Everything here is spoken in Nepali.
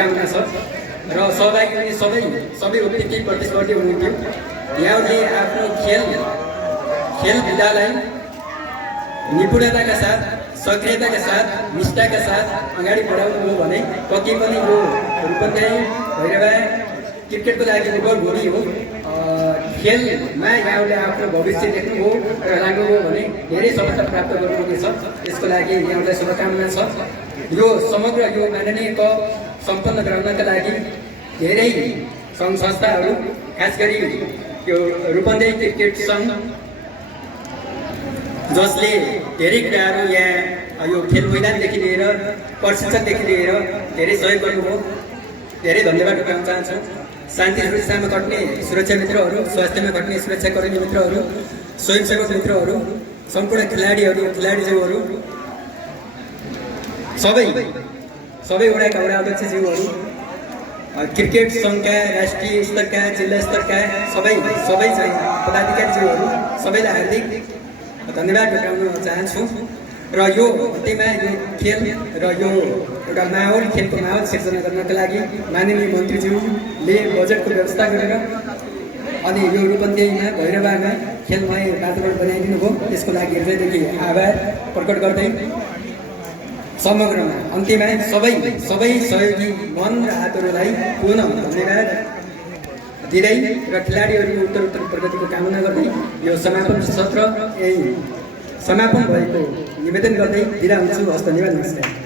कामना छ र सहभागी हुने सबै उपस्थित प्रतिस्पर्धी हुनुहुन्थ्यो। यहाँले आफ्नो खेल विधालाई निपुणताका साथ, सक्रियताका साथ, निष्ठाका साथ अगाडि बढाउनुभयो भने कति पनि यो रूपन्देही भैरवा क्रिकेटको लागि उभर भूमि हो। खेलमा यहाँले आफ्नो भविष्य देख्नुभयो र लाग्नुभयो भने धेरै सफलता प्राप्त गर्नुहुनेछ। यसको लागि यहाँलाई शुभकामना छ। यो समग्र यो माननीय कप सम्पन्न गराउनका लागि धेरै सङ्घ संस्थाहरू, खास गरी यो रूपन्देही क्रिकेट सङ्घ, जसले धेरै कुराहरू यहाँ यो खेल मैदानदेखि लिएर प्रशिक्षणदेखि लिएर धेरै सहयोग गर्नुभयो। धेरै धन्यवाद दिन चाहन्छु। शान्ति सुरक्षामा खट्ने सुरक्षा मित्रहरू, स्वास्थ्यमा खट्ने सुरक्षाकर्मी मित्रहरू, स्वयंसेवक मित्रहरू, सम्पूर्ण खेलाडीज्यूहरू, सबै वडाका वडा अध्यक्षज्यूहरू, क्रिकेट सङ्घका राष्ट्रिय स्तरका, जिल्ला स्तरका सबै चाहिँ पदाधिकारीज्यूहरू, सबैलाई हार्दिक धन्यवाद बताउन चाहन्छु। र यो अन्त्यमा यो खेल र यो एउटा खेलको माहौल सिर्जना गर्नका लागि माननीय मन्त्रीज्यूले बजेटको व्यवस्था गरेर अनि यो रूपन्देहीमा भैरवामा खेलमय वातावरण बनाइदिनु भयो। त्यसको लागि हृदयदेखि आभार प्रकट गर्दै समग्रमा अन्त्यमा सबै सहयोगी मन र हातहरूलाई पुनः धन्यवाद दिँदै र खेलाडीहरूको उत्तर प्रगतिको कामना गर्दै यो समापन सत्र समापन भएको निवेदन गर्दै बिदा हुन्छु। हस्त, धन्यवाद, नमस्कार।